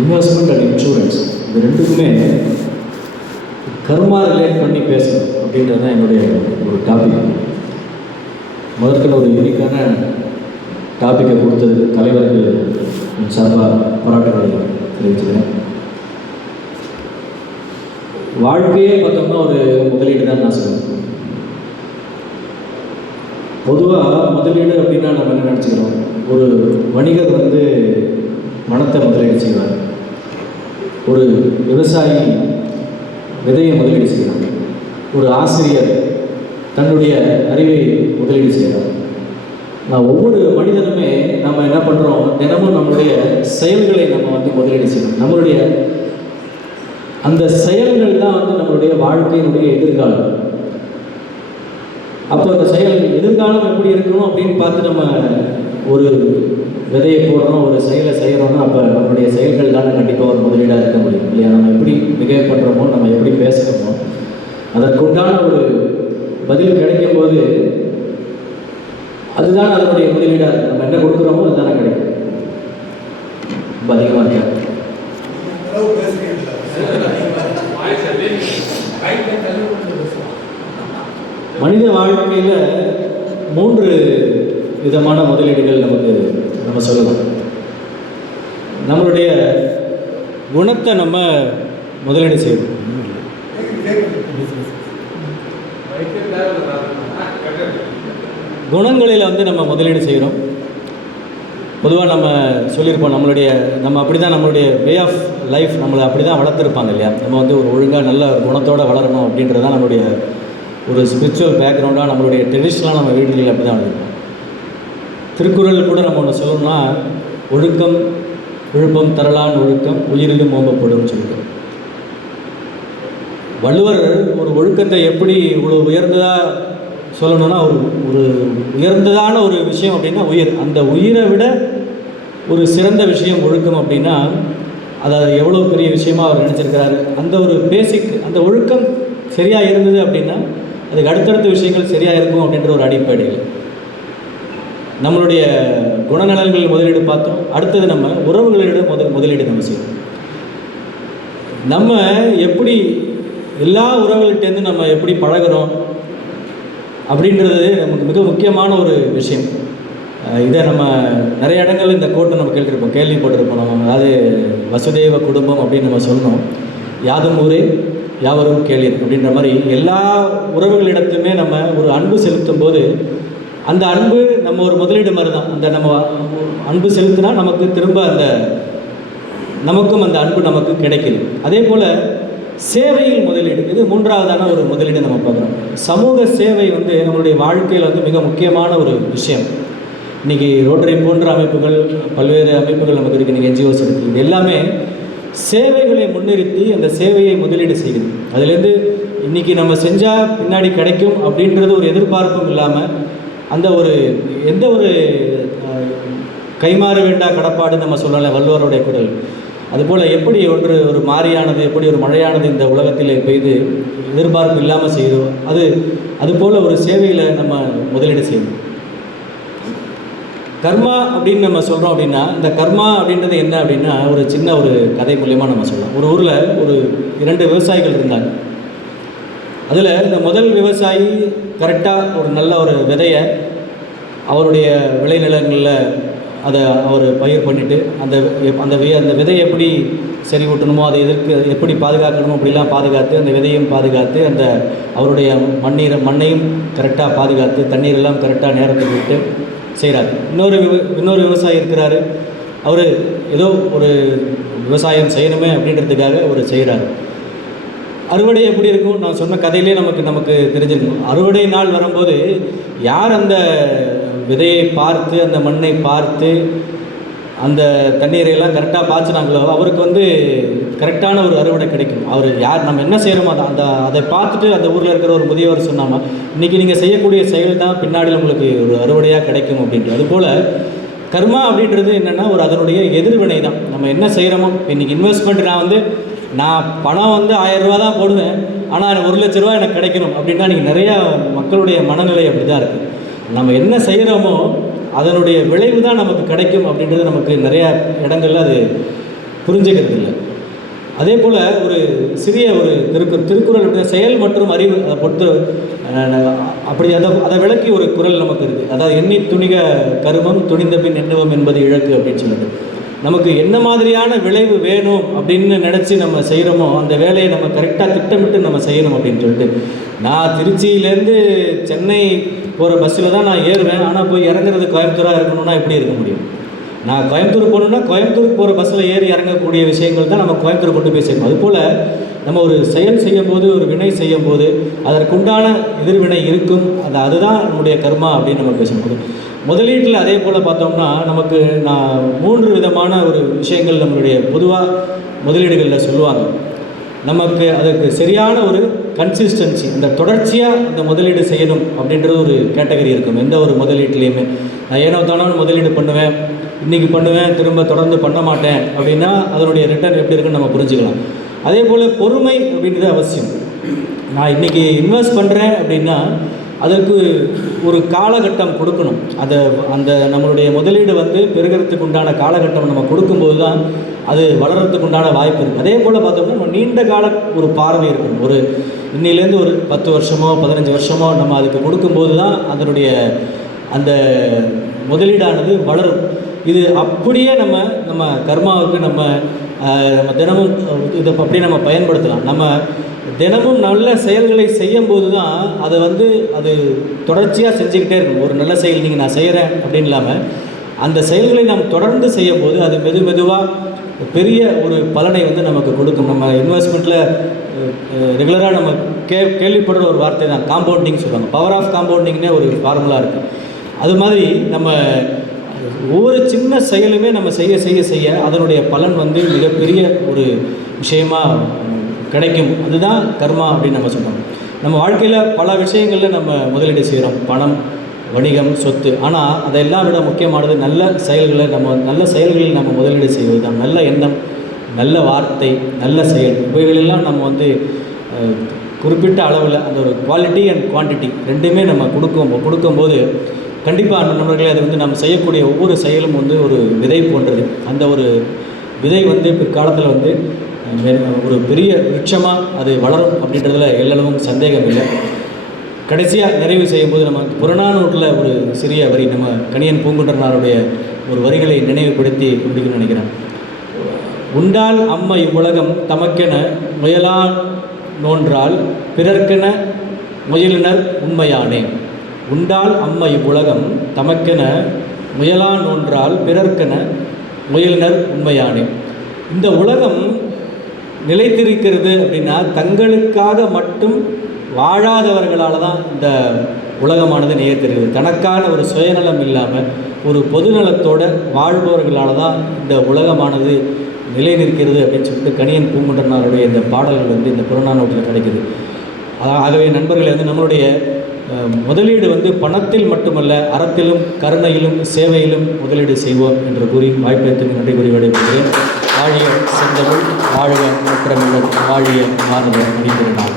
Investment and insurance இது ரெண்டுக்குமே கர்மா relate பண்ணி பேசணும் அப்படின்றது தான் என்னுடைய ஒரு டாபிக். முதல்ல ஒரு யூனிக்கான டாப்பிக்கை கொடுத்தது தலைவர்கள் சார்பாக பாராட்டுகளை தெரிவிச்சுக்கிறேன். வாழ்க்கையே பார்த்தோம்னா ஒரு முதலீடு தான் நான் சொல்லுவேன். பொதுவாக முதலீடு அப்படின்னா நம்ம என்ன நினச்சிக்கிறோம், ஒரு வணிகர் பணத்தை முதலீடு செய்வார், ஒரு விவசாயி விதையை முதலீடு செய்கிறாங்க, ஒரு ஆசிரியர் தன்னுடைய அறிவை முதலீடு செய்கிறார். ஒவ்வொரு மனிதனுமே நம்ம என்ன பண்ணுறோம், தினமும் நம்மளுடைய செயல்களை நம்ம முதலீடு செய்யணும். நம்மளுடைய அந்த செயல்கள் தான் நம்மளுடைய வாழ்க்கையினுடைய எதிர்காலம். அப்போ அந்த செயல் எதிர்காலம் எப்படி இருக்கணும் அப்படின்னு பார்த்து நம்ம ஒரு விதையை போடுறோம், ஒரு செயலை செய்கிறோம்னா அப்போ நம்மளுடைய செயல்கள் தானே கண்டிப்பாக ஒரு முதலீடாக இருக்க முடியும் இல்லையா? நம்ம எப்படி பிஹேவ் பண்ணுறோமோ, நம்ம எப்படி பேசுகிறோமோ, அதற்குண்டான ஒரு பதில் கிடைக்கும் போது அதுதான் அதனுடைய முதலீடாக இருக்கும். நம்ம என்ன கொடுக்குறோமோ அதுதானே கிடைக்கும். ரொம்ப அதிகமாக இருக்கா? மனித வாழ்க்கையில் 3 விதமான முதலீடுகள் நம்ம சொல்லலாம். நம்மளுடைய குணத்தை நம்ம முதலீடு செய்யணும். குணங்களில் நம்ம முதலீடு செய்கிறோம். பொதுவாக நம்ம சொல்லியிருப்போம், நம்ம அப்படி தான் நம்மளுடைய வே ஆஃப் லைஃப் நம்மளை அப்படி தான் வளர்த்துருப்பாங்க இல்லையா? நம்ம ஒரு ஒழுங்காக நல்ல குணத்தோடு வளரணும் அப்படின்றது தான் நம்மளுடைய ஒரு ஸ்பிரிச்சுவல் பேக்ரவுண்டாக, நம்மளுடைய ட்ரெடிஷ்னலாக நம்ம வீடுகளில் அப்படி தான் வளர்ப்போம். திருக்குறள் கூட நம்ம ஒன்று சொல்லணும்னா, ஒழுக்கம் விழுப்பம் தரலான் ஒழுக்கம் உயிரிலும் ஓம்பப்படும் சொல்லிட்டு. வள்ளுவர் ஒரு ஒழுக்கத்தை எப்படி இவ்வளோ உயர்ந்ததாக சொல்லணும்னா, ஒரு உயர்ந்ததான ஒரு விஷயம் அப்படின்னா உயிர். அந்த உயிரை விட ஒரு சிறந்த விஷயம் ஒழுக்கம் அப்படின்னா அதை எவ்வளோ பெரிய விஷயமாக அவர் நினச்சிருக்கிறாரு. அந்த ஒரு பேசிக், அந்த ஒழுக்கம் சரியாக இருந்தது அப்படின்னா அதுக்கு அடுத்தடுத்த விஷயங்கள் சரியாக இருக்கும் அப்படின்ற ஒரு அடிப்படையில் நம்மளுடைய குணநலன்கள் முதலீடு பார்த்தோம். அடுத்தது நம்ம உறவுகளிடம் முதலீடு நம்ம செய்யணும். நம்ம எப்படி எல்லா உறவுகள்கிட்டேருந்து நம்ம எப்படி பழகிறோம் அப்படின்றது நமக்கு மிக முக்கியமான ஒரு விஷயம். இதை நம்ம நிறைய இடங்கள் இந்த கோட்டை நம்ம கேள்விப்பட்டிருப்போம். நம்ம அதாவது வசுதேவ குடும்பம் அப்படின்னு நம்ம சொன்னோம். யாதும் ஊரே யாவரும் கேளீர் அப்படின்ற மாதிரி எல்லா உறவுகளிடத்துமே நம்ம ஒரு அன்பு செலுத்தும் போது அந்த அன்பு நம்ம ஒரு முதலீடு மாதிரி தான். அந்த நம்ம அன்பு செலுத்தினா நமக்கு திரும்ப நமக்கும் அந்த அன்பு நமக்கு கிடைக்குது. அதே போல் சேவையில் முதலீடு, இது 3வதான ஒரு முதலீடு நம்ம பார்க்குறோம். சமூக சேவை நம்மளுடைய வாழ்க்கையில் மிக முக்கியமான ஒரு விஷயம். இன்றைக்கி ரோட்டரி போன்ற அமைப்புகள், பல்வேறு அமைப்புகள் நமக்கு இருக்குது, இன்றைக்கி என்ஜிஓஸ் இருக்குது. இது எல்லாமே சேவைகளை முன்னிறுத்தி அந்த சேவையை முதலீடு செய்யுது. அதுலேருந்து இன்றைக்கி நம்ம செஞ்சால் பின்னாடி கிடைக்கும் அப்படின்றது ஒரு எதிர்பார்ப்பும் இல்லாமல், அந்த எந்த ஒரு கைமாற வேண்டா கடப்பாடு நம்ம சொல்லலை வள்ளுவருடைய குரல். அதுபோல் எப்படி ஒரு மாரியானது, எப்படி ஒரு மழையானது இந்த உலகத்தில் பெய்து எதிர்பார்ப்பு இல்லாமல் செய்யுதோ, அதுபோல் ஒரு சேவையில் நம்ம முதலீடு செய்யணும். கர்மா அப்படின்னு நம்ம சொல்கிறோம் அப்படின்னா, இந்த கர்மா அப்படின்றது என்ன அப்படின்னா, ஒரு சின்ன ஒரு கதை மூலியமாக நம்ம சொல்லலாம். ஒரு ஊரில் 2 விவசாயிகள் இருந்தாங்க. அதில் இந்த முதல் விவசாயி கரெக்டாக ஒரு நல்ல ஒரு விதையை அவருடைய விளைநிலங்களில் அதை அவர் பயிர் பண்ணிவிட்டு அந்த விதையை எப்படி சரி ஊட்டணுமோ, அதை எப்படி பாதுகாக்கணுமோ அப்படிலாம் பாதுகாத்து, அந்த விதையும் பாதுகாத்து, அந்த அவருடைய மண்ணையும் கரெக்டாக பாதுகாத்து, தண்ணீரெல்லாம் கரெக்டாக நேரத்துக்கு விட்டு செய்கிறார். இன்னொரு விவசாயி இருக்கிறாரு. அவர் ஏதோ ஒரு விவசாயம் செய்யணுமே அப்படின்றதுக்காக அவர் செய்கிறார். அறுவடை எப்படி இருக்கும், நான் சொன்ன கதையிலே நமக்கு தெரிஞ்சிருக்கும். அறுவடை நாள் வரும்போது யார் அந்த விதையை பார்த்து, அந்த மண்ணை பார்த்து, அந்த தண்ணீரையெல்லாம் கரெக்டாக பாய்ச்சினாங்களோ அவருக்கு கரெக்டான ஒரு அறுவடை கிடைக்கும். அவர் யார் நம்ம என்ன செய்கிறோமோ அதை பார்த்துட்டு அந்த ஊரில் இருக்கிற ஒரு முதியவர் சொன்னாமா, இன்றைக்கி நீங்கள் செய்யக்கூடிய செயல் தான் பின்னாடி உங்களுக்கு ஒரு அறுவடையாக கிடைக்கும் அப்படின்ட்டு. அதுபோல் கர்மா அப்படின்றது என்னென்னா அதனுடைய எதிர்வினை தான். நம்ம என்ன செய்கிறோமோ, இன்றைக்கி இன்வெஸ்ட்மெண்ட் நான் பணம் 1000 ரூபா தான் போடுவேன், ஆனால் 1 லட்ச ரூபா எனக்கு கிடைக்கணும் அப்படின்னா, நீங்கள் நிறையா மக்களுடைய மனநிலை அப்படி தான் இருக்குது. நம்ம என்ன செய்கிறோமோ அதனுடைய விளைவு தான் நமக்கு கிடைக்கும் அப்படின்றது நமக்கு நிறையா இடங்கள்ல அது புரிஞ்சுக்கிறது இல்லை. அதே போல் ஒரு சிறிய ஒரு திருக்குறள் செயல் மற்றும் அறிவு அதை பொறுத்து அப்படி அதை விளக்கி ஒரு குறள் நமக்கு இருக்குது. அதாவது எண்ணி துணிக கருமம் துணிந்த பின் எண்ணுவம் என்பது இழக்கு அப்படின்னு சொல்லுது. நமக்கு என்ன மாதிரியான விளைவு வேணும் அப்படின்னு நினச்சி நம்ம செய்கிறோமோ அந்த வேலையை நம்ம கரெக்டாக திட்டமிட்டு நம்ம செய்யணும் அப்படின்னு சொல்லிட்டு, நான் திருச்சியிலேருந்து சென்னை போகிற பஸ்ஸில் தான் நான் ஏறுவேன், ஆனால் போய் இறங்குறது கோயம்புத்தூராக இருக்கணும்னா எப்படி இருக்க முடியும்? நான் கோயம்புத்தூர் போகணுன்னா கோயம்புத்தூருக்கு போகிற பஸ்ஸில் ஏறி இறங்கக்கூடிய விஷயங்கள் தான் நம்ம கோயம்புத்தூர் கொண்டு போய் செய்யணும். அதுபோல் நம்ம ஒரு செயல் செய்யும்போது, ஒரு வினை செய்யும்போது அதற்குண்டான எதிர்வினை இருக்கும். அதுதான் நம்முடைய கர்மா அப்படின்னு நம்ம பேசும்போது, முதலீட்டில் அதே போல் பார்த்தோம்னா நமக்கு 3 விதமான ஒரு விஷயங்கள் நம்மளுடைய பொதுவாக முதலீடுகளில் சொல்லுவாங்க. நமக்கு அதுக்கு சரியான ஒரு கன்சிஸ்டன்சி, அந்த தொடர்ச்சியாக அந்த முதலீடு செய்யணும் அப்படின்றது ஒரு கேட்டகரி இருக்கும். எந்த ஒரு முதலீட்லேயுமே நான் ஏனோ தானோ முதலீடு பண்ணுவேன், இன்றைக்கி பண்ணுவேன், திரும்ப தொடர்ந்து பண்ண மாட்டேன் அப்படின்னா அதனுடைய ரிட்டர்ன் எப்படி இருக்குன்னு நம்ம புரிஞ்சுக்கலாம். அதே போல் பொறுமை அப்படின்றது அவசியம். நான் இன்றைக்கி இன்வெஸ்ட் பண்ணுறேன் அப்படின்னா அதற்கு ஒரு காலகட்டம் கொடுக்கணும். அந்த நம்மளுடைய முதலீடு பெருகிறதுக்கு உண்டான காலகட்டம் நம்ம கொடுக்கும்போது தான் அது வளர்கிறதுக்கு உண்டான வாய்ப்பு இருக்குது. அதே போல் பார்த்தோம்னா நம்ம நீண்ட கால ஒரு பார்வை இருக்கணும். ஒரு இன்னிலேருந்து ஒரு 10 வருஷமோ 15 வருஷமோ நம்ம அதுக்கு கொடுக்கும்போது தான் அதனுடைய அந்த முதலீடானது வளரும். இது அப்படியே நம்ம கர்மாவுக்கு நம்ம தினமும் இதை அப்படியே நம்ம பயன்படுத்தலாம். நம்ம தினமும் நல்ல செயல்களை செய்யும்போது தான் அதை அது தொடர்ச்சியாக செஞ்சுக்கிட்டே இருக்கணும். ஒரு நல்ல செயல் நீங்கள் நான் செய்கிறேன் அப்படின்னு இல்லாமல் அந்த செயல்களை நாம் தொடர்ந்து செய்யும்போது அது மெதுவாக பெரிய ஒரு பலனை நமக்கு கொடுக்கும். நம்ம இன்வெஸ்ட்மெண்ட்டில் ரெகுலராக நம்ம கேள்விப்படுற ஒரு வார்த்தை தான் காம்பவுண்டிங் சொல்லுவாங்க. பவர் ஆஃப் காம்பவுண்டிங்னே ஒரு ஃபார்முலா இருக்குது. அது மாதிரி நம்ம ஒவ்வொரு சின்ன செயலுமே நம்ம செய்ய அதனுடைய பலன் மிகப்பெரிய ஒரு விஷயமாக கிடைக்கும். அதுதான் கர்மா அப்படின்னு நம்ம சொல்கிறோம். நம்ம வாழ்க்கையில் பல விஷயங்களில் நம்ம முதலீடு செய்கிறோம், பணம், வணிகம், சொத்து. ஆனால் அதையெல்லாம் விட முக்கியமானது நல்ல செயல்களில் நம்ம முதலீடு செய்வது தான். நல்ல எண்ணம், நல்ல வார்த்தை, நல்ல செயல், இவைகளெல்லாம் நம்ம குறிப்பிட்ட அளவில் அந்த ஒரு குவாலிட்டி அண்ட் குவான்டிட்டி ரெண்டுமே நம்ம கொடுக்கும்போது கண்டிப்பாக நண்பர்களே அது நம்ம செய்யக்கூடிய ஒவ்வொரு செயலும் ஒரு விதை போன்றது. அந்த ஒரு விதை பிற்காலத்தில் ஒரு பெரிய விருட்சமாக அது வளரும் அப்படின்றதுல எல்லளவும் சந்தேகம் இல்லை. கடைசியாக நிறைவு செய்யும்போது நம்ம புறநானூற்றில் ஒரு சிறிய வரி, நம்ம கணியன் பூங்குன்றனாருடைய ஒரு வரிகளை நினைவுபடுத்தி முடிக்கணும்னு நினைக்கிறேன். உண்டால் அம்மை இவ்வுலகம் தமக்கென முயலா நோன்றால் பிறர்க்கென முயலினர் உண்மையானே. உண்டால் அம்மை இவ்வுலகம் தமக்கென முயலா நோன்றால் பிறர்க்கென முயலினர் உண்மையானே. இந்த உலகம் நிலைத்திருக்கிறது அப்படின்னா தங்களுக்காக மட்டும் வாழாதவர்களால் தான் இந்த உலகமானது நிலைத்திருக்கிறது. தனக்கான ஒரு சுயநலம் இல்லாமல் ஒரு பொதுநலத்தோடு வாழ்பவர்களால் தான் இந்த உலகமானது நிலை நிற்கிறது அப்படின்னு சொல்லிட்டு கணியன் பூங்குன்றனாருடைய இந்த பாடல்கள் இந்த புறநானூற்றில் கிடைக்குது. ஆகவே நண்பர்களே நம்மளுடைய முதலீடு பணத்தில் மட்டுமல்ல, அறத்திலும் கருணையிலும் சேவையிலும் முதலீடு செய்வோம் என்று கூறி வாய்ப்பளித்து நன்றி கூறி விடைபெறுகிறேன். வாழிய செந்தமிழ், வாழ்க முற்றமிழர், வாழிய மாணவர் மணித்திருநாள்.